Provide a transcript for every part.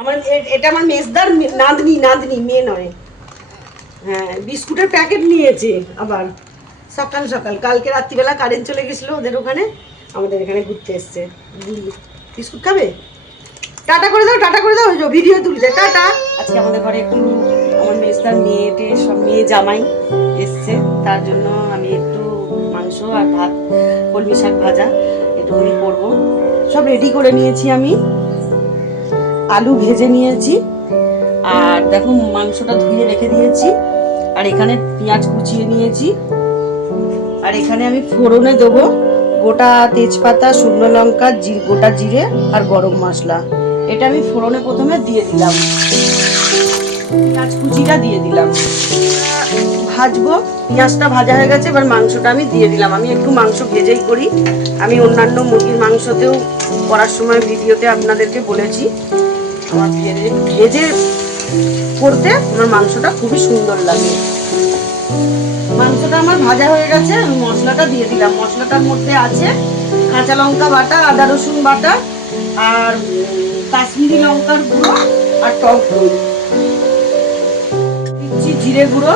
আমার এটা আমার মেজদার নাতনি, মেয়ে নয়। হ্যাঁ, বিস্কুটের প্যাকেট নিয়েছে আবার সকাল সকাল। কালকে রাত্রিবেলা কারেন্ট চলে গেছিলো ওদের ওখানে, আমাদের এখানে ঘুরতে এসছে। বিস্কুট খাবে? টাটা করে দাও, ভিডিও তুলছে, টাটা। আজকে আমাদের ঘরে একটু আমার মেজদার মেয়েটে সব মেয়ে জামাই এসছে, তার জন্য আমি একটু মাংস আর ভাত, কলমি শাক ভাজা এটুকুনি করবো। সব রেডি করে নিয়েছি আমি, আলু ভেজে নিয়েছি, আর দেখো মাংসটা ধুয়ে রেখে দিয়েছি, আর এখানে পেঁয়াজ কুচিয়ে নিয়েছি, আর এখানে আমি ফোড়নে দেবো গোটা তেজপাতা, শুকনো লঙ্কা, গোটা জিরে আর গরম মশলা। এটা আমি ফোড়নে প্রথমে দিয়ে দিলাম, পেঁয়াজ কুচিটা দিয়ে দিলাম, ভাজবো। পেঁয়াজটা ভাজা হয়ে গেছে, এবার মাংসটা আমি দিয়ে দিলাম। আমি একটু মাংস ভেজেই করি, আমি অন্যান্য মুরগির মাংসতেও করার সময় ভিডিওতে আপনাদেরকে বলেছি, আমার ভেজে করতে আমার মাংসটা খুবই সুন্দর লাগে। মাংসটা আমার ভাজা হয়ে গেছে, আমি মশলাটা দিয়ে দিলাম। মশলাটার মধ্যে আছে কাঁচা লঙ্কা বাটা, আদা রসুন বাটা, আর কাশ্মীরি লঙ্কার গুঁড়ো আর টক দই, দিচ্ছি জিরে গুঁড়ো,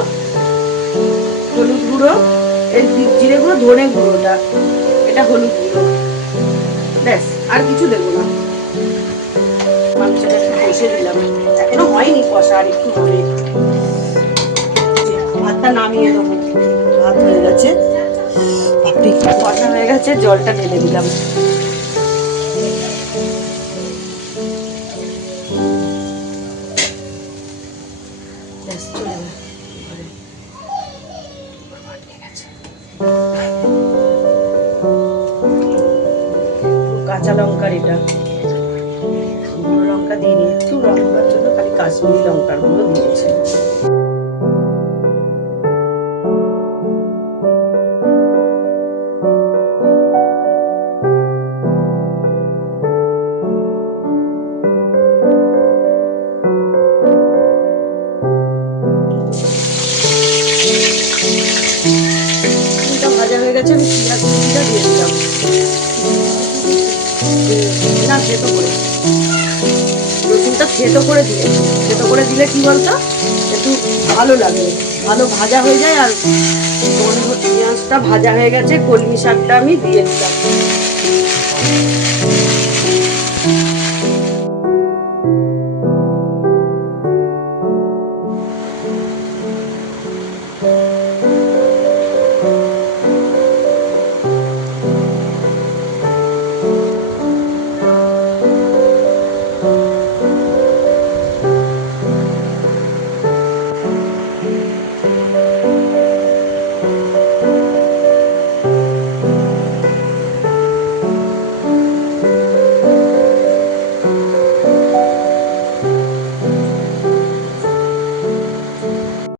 হলুদ গুঁড়ো, এই জিরে গুঁড়ো, ধনে গুঁড়োটা, এটা হলুদ গুঁড়ো, ব্যাস, আর কিছু দেবো না। মাংসটা একটু কষে দিলাম, এখনো হয়নি কষা, আর একটু হবে। ভাতটা নামিয়ে দেবো, ভাত হয়ে গেছে, কষা হয়ে গেছে, জলটা ঢেলে দিলাম। কাঁচা লঙ্কার এটা, গুঁড়ো লঙ্কা দিইনি, একটু লঙ্কার জন্য খালি কাশ্মীরি লঙ্কার গুঁড়ো দিয়েছে। ভাজা হয়ে গেছে, আমি পেঁয়াজ কুচিটা দিয়ে দিলাম, না থেতো করে, রসুনটা থেতো করে দিয়েছি। থেতো করে দিলে কি বলতো, একটু ভালো লাগে, ভালো ভাজা হয়ে যায়। আর পেঁয়াজটা ভাজা হয়ে গেছে, কলমি শাকটা আমি দিয়ে দিলাম।